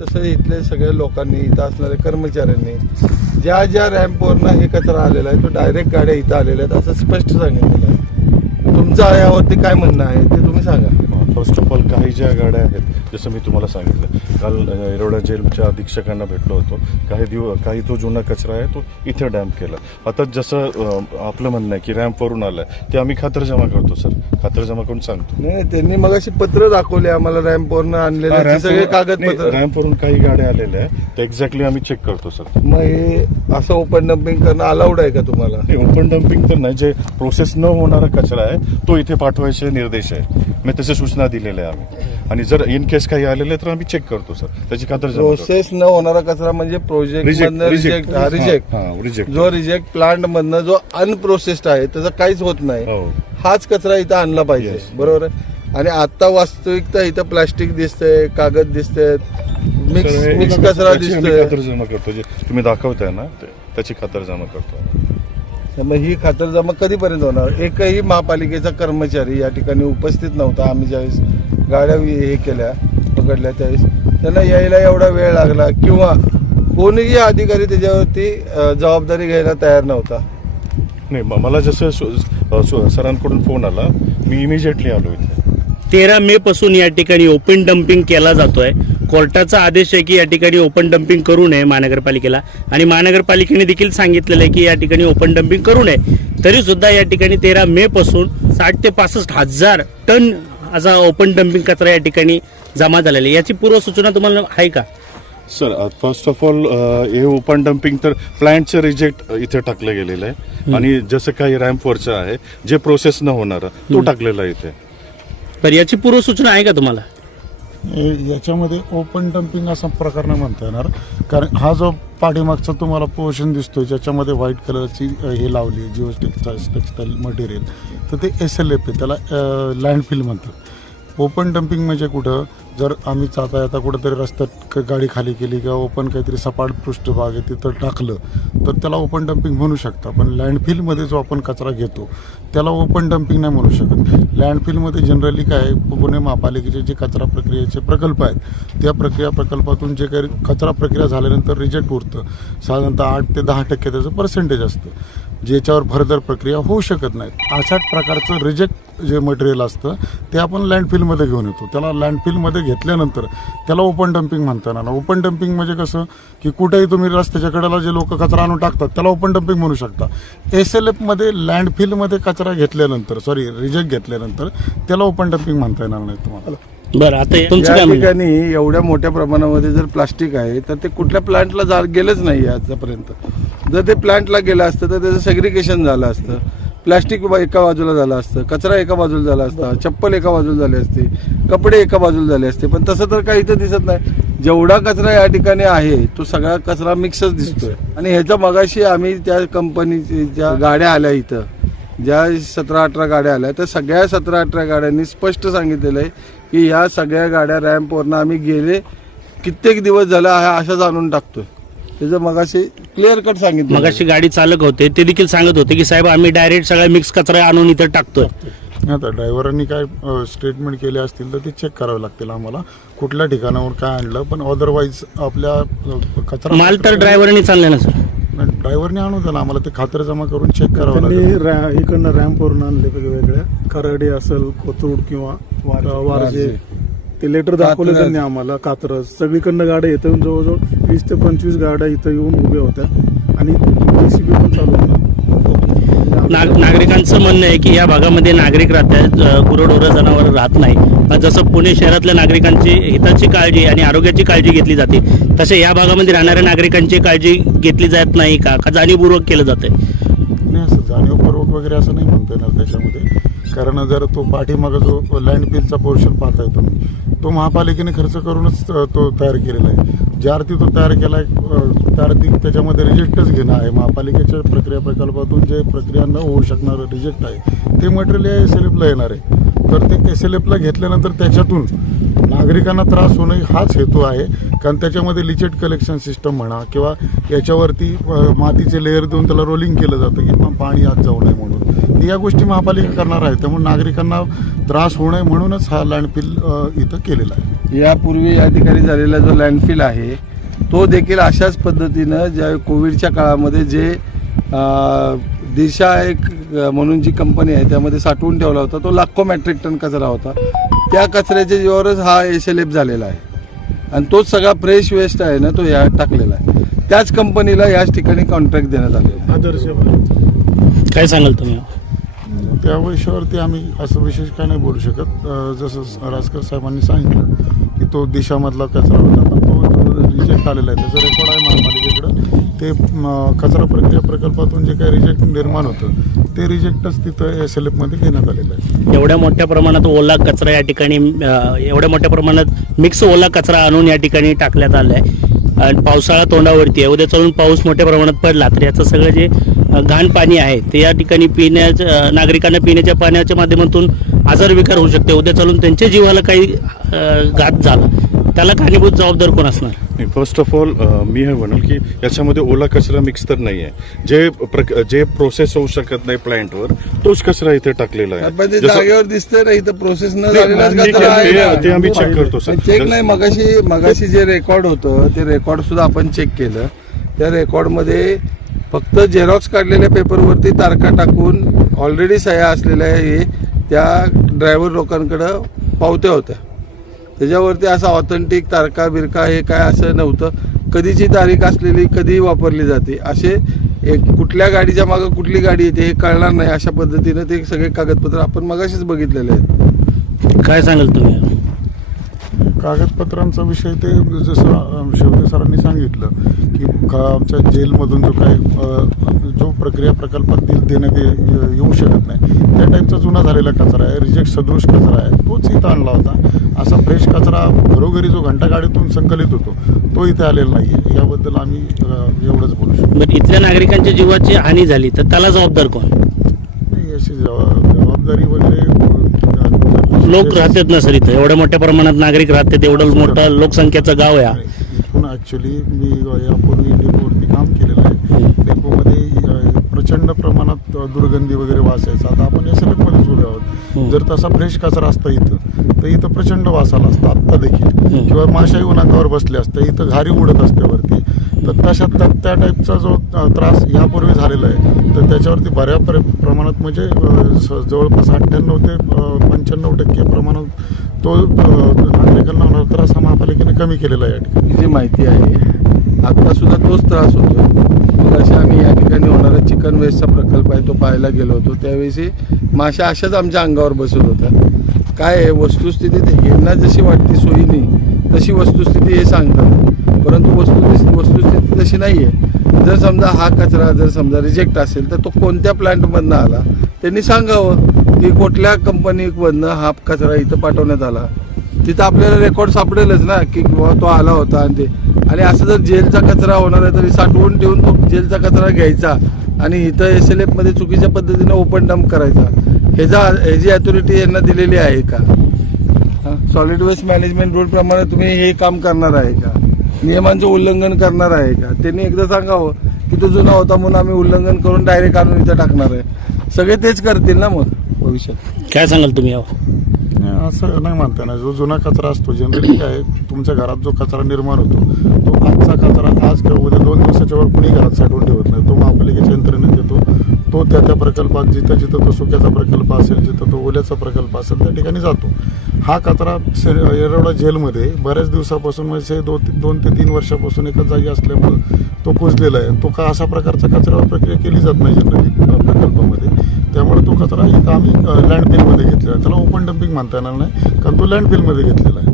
तसं इथले सगळ्या लोकांनी, इथं असणाऱ्या कर्मचाऱ्यांनी ज्या ज्या रॅम्पवरनं हे कचरा आलेला आहे तो डायरेक्ट गाड्या इथं आलेल्या आहेत असं स्पष्ट सांगितलेलं आहे. तुमचं यावरती काय म्हणणं आहे ते तुम्ही सांगा. फर्स्ट ऑफ ऑल काही ज्या गाड्या आहेत जसं मी तुम्हाला सांगितलं, काल येरवडा जेलच्या अधीक्षकांना भेटलो होतो. काही तो जुना कचरा आहे तो इथे डॅम्प केला. आता जसं आपलं म्हणणं आहे की रॅम्पवरून आलाय ते आम्ही खातरजमा करतो सर, खातरजमा करून सांगतो. नाही, त्यांनी मगाशी पत्र दाखवले आम्हाला रॅम्पवरनं आणलेले सगळे कागदपत्र. रॅम्पवरून काही गाड्या आलेल्या आहेत ते एक्झॅक्टली आम्ही चेक करतो सर. मग हे असं ओपन डम्पिंग करणं अलाउड आहे का तुम्हाला? ओपन डम्पिंग तर नाही, जे प्रोसेस न होणारा कचरा आहे तो इथे पाठवायचे निर्देश आहे. मी तसे सूचना दिलेल्या आहे आम्ही. आणि जर इन केस काही आलेले तर आम्ही चेक करतो सर, त्याची खातर. प्रोसेस न होणारा कचरा म्हणजे प्रोजेक्ट रिजेक्ट, जो रिजेक्ट प्लांट मधनं जो अनप्रोसेस्ड आहे त्याचं काहीच होत नाही, हाच कचरा इथं आणला पाहिजे. बरोबर आहे. आणि आता वास्तविकता इथं प्लास्टिक दिसतंय, कागद दिसतंय, मिक्स कचरा दिसतोय. खातरजमा करतो, जे तुम्ही दाखवताय ना त्याची खातरजमा करतो. मग ही खातरजमा कधीपर्यंत होणार? एकही महापालिकेचा कर्मचारी या ठिकाणी उपस्थित नव्हता. आम्ही ज्यावेळेस गाड्या हे केल्या, पकडल्या, त्यावेळेस त्यांना यायला एवढा वेळ लागला किंवा कोणीही अधिकारी त्याच्यावरती जबाबदारी घ्यायला तयार नव्हता. नाही, मला जसं सरांकडून फोन आला मी इमिजिएटली आलो इथे. 13 मे पासून या ठिकाणी ओपन डम्पिंग केला जातोय. कोर्टाचा आदेश आहे की या ठिकाणी ओपन डम्पिंग करू नये महानगरपालिकेला, आणि महानगरपालिकेने देखील सांगितलेलं आहे की या ठिकाणी ओपन डम्पिंग करू नये. तरी सुद्धा या ठिकाणी 13 मे पासून 60 ते 65 हजार टन असा ओपन डम्पिंग कचरा या ठिकाणी जमा झालेला आहे. याची पूर्वसूचना तुम्हाला आहे का? सर, फर्स्ट ऑफ ऑल हे ओपन डम्पिंग तर प्लांटचं रिजेक्ट इथे टाकलं गेलेलं आहे. आणि जसं काही रॅम्पवरचं आहे जे प्रोसेस न होणारा तो टाकलेला आहे इथे. तर याची पूर्वसूचना आहे का तुम्हाला? याच्यामध्ये ओपन डम्पिंग असा प्रकार नाही म्हणता येणार, कारण हा जो पाठीमागचा तुम्हाला पोर्शन दिसतोय ज्याच्यामध्ये व्हाईट कलरची हे लावली जिओ टेक्सटाईल मटेरियल, तर ते SLF आहे, त्याला लँडफिल म्हणतात. ओपन डम्पिंग म्हणजे कुठं, जर आम्ही आता कुठंतरी रस्त्यात गाडी खाली केली किंवा ओपन काहीतरी सपाट पृष्ठभाग आहे तिथं टाकलं तर त्याला ओपन डम्पिंग म्हणू शकता. पण लँडफिलमध्ये जो आपण कचरा घेतो त्याला ओपन डम्पिंग नाही म्हणू शकत. लँडफिलमध्ये जनरली काय, पुणे महापालिकेचे जे कचरा प्रक्रियेचे प्रकल्प आहेत त्या प्रकल्पातून जे काही कचरा प्रक्रिया झाल्यानंतर रिजेक्ट उरतं, साधारणतः 8 ते 10% त्याचं पर्सेंटेज असतं, ज्याच्यावर फर्दर प्रक्रिया होऊ शकत नाहीत. अशा प्रकारचं रिजेक्ट जे मटेरियल असतं ते आपण लँडफिलमध्ये घेऊन येतो. त्याला लँडफिलमध्ये घेतल्यानंतर त्याला ओपन डम्पिंग म्हणता येणार. ओपन डम्पिंग म्हणजे कसं की कुठेही तुम्ही रस्त्याच्या कडेला जे लोक कचरा आणून टाकतात त्याला ओपन डम्पिंग म्हणू शकता. SLFमध्ये लँडफिलमध्ये कचरा घेतल्यानंतर, रिजेक्ट घेतल्यानंतर त्याला ओपन डम्पिंग म्हणता येणार नाही तुम्हाला. बरं, आता तुमचं या काय म्हणणं? ठिकाणी एवढ्या मोठ्या प्रमाणामध्ये जर प्लास्टिक आहे तर ते कुठल्या प्लांटला गेलंच नाही आतापर्यंत. जर ते प्लांटला गेलं असतं तर त्याचं सेग्रिगेशन झालं असतं, प्लास्टिक एका बाजूला झालं असतं, कचरा एका बाजूला झाला असता, चप्पल एका बाजूला झाली असते, कपडे एका बाजूला झाले असते. पण तसं तर काही इथं दिसत नाही. जेवढा कचरा या ठिकाणी आहे तो सगळा कचरा मिक्सच दिसतोय. आणि ह्याच्या मगाशी आम्ही त्या कंपनीच्या ज्या गाड्या आल्या इथं, ज्या 17-18 गाड्या आल्या, त्या सगळ्या 17-18 गाड्यांनी स्पष्ट सांगितलेलं आहे की या सगळ्या गाड्या रॅम्पवरनं आम्ही गेले कित्येक दिवस झाला अशाच आणून टाकतोय. त्याचं मगाशी क्लिअर कट सांगितलं. मगाशी गाडी चालक होते ते देखील सांगत होते की साहेब आम्ही डायरेक्ट सगळा मिक्स कचरा आणून इथं टाकतोय. आता ड्रायव्हरांनी काय स्टेटमेंट केले असतील तर ते चेक करावे लागतील आम्हाला, कुठल्या ठिकाणावर काय आणलं. पण अदरवाईज आपल्या कचरा माल तर ड्रायव्हरनी चालले ना सर? ड्रायव्हरने आणून त्याला आम्हाला ते खातरजमा करून चेक करावं लागेल. इकडनं रॅम्पवरून आणले वेगवेगळ्या, खराडी असेल, कोथरूड किंवा वारजे, ते लेटर दाखवले त्यांनी आम्हाला. कात्रज सगळीकडनं गाड्या इथं जवळजवळ 20 ते 25 गाड्या इथं येऊन उभ्या होत्या आणि JCB पण चालू होता. नागरिकांचं म्हणणं आहे की या भागामध्ये नागरिक राहतात, गुरढोरं जनावर राहत नाही. जसं पुणे शहरातल्या नागरिकांची हिताची काळजी आणि आरोग्याची काळजी घेतली जाते, तसे या भागामध्ये राहणाऱ्या नागरिकांची काळजी घेतली जात नाही का जाणीवपूर्वक केलं जाते? नाही, असं जाणीवपूर्वक वगैरे असं नाही म्हणता येणार त्याच्यामध्ये. कारण जर तो पाठीमागं जो लँडफिलचा पोर्शन पाहताय तुम्ही, तो महापालिकेने खर्च करूनच तो तयार केलेला आहे. ज्या अर्थी तो तयार केला आहे त्या अर्थी त्याच्यामध्ये रिजेक्टच घेणं आहे. महापालिकेच्या प्रक्रिया प्रकल्पातून जे प्रक्रिया न होऊ शकणारं रिजेक्ट आहे ते मटेरियल SLFला येणार आहे. तर ते SLFला घेतल्यानंतर त्याच्यातून नागरिकांना त्रास होणं हाच हेतू आहे. कारण त्याच्यामध्ये लिचेट कलेक्शन सिस्टम म्हणा किंवा याच्यावरती मातीचे लेअर देऊन त्याला रोलिंग केलं जातं की पाणी आत जाऊ नये म्हणून. या गोष्टी महापालिका करणार आहे, त्यामुळे नागरिकांना त्रास होऊ नये म्हणूनच हा लँडफिल इथं केलेला आहे. यापूर्वी या ठिकाणी झालेला जो लँडफिल आहे तो देखील अशाच पद्धतीनं ज्या कोविडच्या काळामध्ये जे दिशा एक म्हणून जी कंपनी आहे त्यामध्ये साठवून ठेवला होता, तो लाखो मेट्रिक टन कचरा होता. त्या कचऱ्याच्या जीवावरच हा SLF झालेला आहे आणि तोच सगळा फ्रेश वेस्ट आहे ना तो या टाकलेला आहे. त्याच कंपनीला याच ठिकाणी कॉन्ट्रॅक्ट देण्यात आलेला आहे. आदर्श काय सांगाल तुम्ही? त्या विषयावरती आम्ही असं विशेष काय नाही बोलू शकत. जसं राजकर साहेबांनी सांगितलं की तो दिशामधला कचरा होता, पण तो रिजेक्ट आलेला आहे, त्याचा रेकॉर्ड आहे महापालिकेकडं. ते कचरा प्रक्रिया प्रकल्पातून जे काही रिजेक्ट निर्माण होतं ते रिजेक्टच तिथं SLF मध्ये घेण्यात आलेलं आहे. एवढ्या मोठ्या प्रमाणात ओला कचरा या ठिकाणी एवढ्या मोठ्या प्रमाणात मिक्स ओला कचरा आणून या ठिकाणी टाकण्यात आलाय आणि पावसाळा तोंडावरती आहे. उद्या चालून पाऊस मोठ्या प्रमाणात पडला तर याचं सगळं जे घाण पाणी आहे ते या ठिकाणी नागरिकांना पिण्याच्या पाण्याच्या माध्यमातून आजार विकार होऊ शकते. उद्या चालून त्यांच्या जीवाला काही घात झाला त्याला कारणीभूत जबाबदार कोण असणार? फर्स्ट ऑफ ऑल मी हे म्हणेल की याच्यामध्ये ओला कचरा मिक्स तर नाही आहे. जे प्रोसेस होऊ शकत नाही प्लांटवर तोच कचरा इथे टाकलेला आपण ते आहे. जागेवर दिसतंय ना, इथं प्रोसेस न झालेलाच कचरा आहे ते ना. आम्ही चेक करतो सर. चेक नाही, मगाशी जे रेकॉर्ड होतं ते रेकॉर्ड सुद्धा आपण चेक केलं. त्या रेकॉर्डमध्ये फक्त झेरॉक्स काढलेल्या पेपरवरती तारखा टाकून ऑलरेडी सह्या असलेल्या हे त्या ड्रायव्हर लोकांकडं पावत्या होत्या. त्याच्यावरती असं ऑथेंटिक तारखा बिरका हे काय असं नव्हतं. कधीची तारीख असलेली कधी वापरली जाते असे कुठल्या गाडीच्या मागं कुठली गाडी येते हे कळणार नाही अशा पद्धतीनं ते सगळे कागदपत्र आपण मगाशीच बघितलेले आहेत. काय सांगाल तुम्ही? कागदपत्रांचा विषय ते जसं शेवटे सरांनी सांगितलं की आमच्या जेलमधून जो काही जो प्रक्रिया प्रकल्पात देण्यात येऊ शकत नाही त्या टाईपचा जुना झालेला कचरा आहे, रिजेक्ट सदृश कचरा आहे, तोच इथं आणला होता. असा फ्रेश कचरा घरोघरी जो घंटागाडीतून संकलित होतो तो इथे आलेला नाही आहे. याबद्दल आम्ही एवढंच बोलू शकतो. बरं, इथल्या नागरिकांच्या जीवाची हानी झाली तर त्याला जबाबदार कोण? नाही, अशी जबाबदारी वगैरे लोक राहतात ना सर, इथं एवढ्या मोठ्या प्रमाणात नागरिक राहतात, एवढं मोठं लोकसंख्येचं गाव आहे. इथून ॲक्च्युली मी यापूर्वी डेपोवरती काम केलेलं आहे. डेपोमध्ये प्रचंड प्रमाणात दुर्गंधी वगैरे वास यायचा. आता आपण SLF मध्येच उभे आहोत. जर तसा फ्रेश कचरा असता इथं तर इथं प्रचंड वास आला असता आत्ता देखील, किंवा माशाही उन्हाकावर बसले असते, इथं घारी उडत असते वरती. तर त्या टाईपचा जो त्रास यापूर्वी झालेला आहे तर त्याच्यावरती बऱ्या प्रमाणात म्हणजे जवळपास 98 ते 95% प्रमाणात तो नागरिकांना होणारा त्रास हा महापालिकेने कमी केलेला आहे. या ठिकाणी जी माहिती आहे आता सुद्धा तोच त्रास होतो. मग अशा आम्ही या ठिकाणी होणारा चिकन वेस्टचा प्रकल्प आहे तो पाहायला गेलो होतो. त्यावेळी माशा अशाच आमच्या अंगावर बसत होत्या. काय आहे वस्तुस्थिती यांना जशी वाटते सोयीनी तशी वस्तुस्थिती हे सांगतात, परंतु वस्तुस्थिती तशी नाही आहे. जर समजा हा कचरा जर समजा रिजेक्ट असेल तर तो कोणत्या प्लांटमधनं आला त्यांनी सांगावं की कुठल्या कंपनीमधनं हा कचरा इथं पाठवण्यात आला. तिथं आपल्याला रेकॉर्ड सापडेलच ना की बाबा तो आला होता आणि ते. आणि असं जर जेलचा कचरा होणार आहे तरी साठवून ठेवून तो जेलचा कचरा घ्यायचा आणि इथं SLF मध्ये चुकीच्या पद्धतीनं ओपन डंप करायचा, ह्याची अथॉरिटी यांना दिलेली आहे का? सॉलिड वेस्ट मॅनेजमेंट रूल प्रमाणे तुम्ही हे काम करणार आहे का? नियमांचं उल्लंघन करणार आहे का? त्यांनी एकदा सांगावं की तो जुना होता म्हणून आम्ही उल्लंघन करून डायरेक्ट आणून इथं टाकणार आहे. सगळे तेच करतील ना मग भविष्यात. काय सांगाल तुम्ही यावर? असं नाही म्हणता ना, जो जुना कचरा असतो जनरली काय तुमच्या घरात जो कचरा निर्माण होतो तो आजचा कचरा आज किंवा उद्या 2 दिवसाच्या वर कुणी घरात साठवून ठेवत नाही. तो महापालिकेच्या यंत्रणेत येतो. तो त्या प्रकल्पात जिथं जिथं तो सुक्याचा प्रकल्प असेल, जिथं तो ओल्याचा प्रकल्प असेल त्या ठिकाणी जातो. हा कचरा येरवडा जेलमध्ये बऱ्याच दिवसापासून म्हणजे 2 ते 3 वर्षापासून एकाच जागी असल्यामुळे तो कुजलेला आहे. तो का अशा प्रकारचा कचऱ्यावर प्रक्रिया केली जात नाही जनरली प्रकल्पामध्ये. त्यामुळे तो कचरा इथं आम्ही लँडफिलमध्ये घेतलेला आहे. त्याला ओपन डम्पिंग म्हणता येणार नाही कारण तो लँडफिलमध्ये घेतलेला आहे.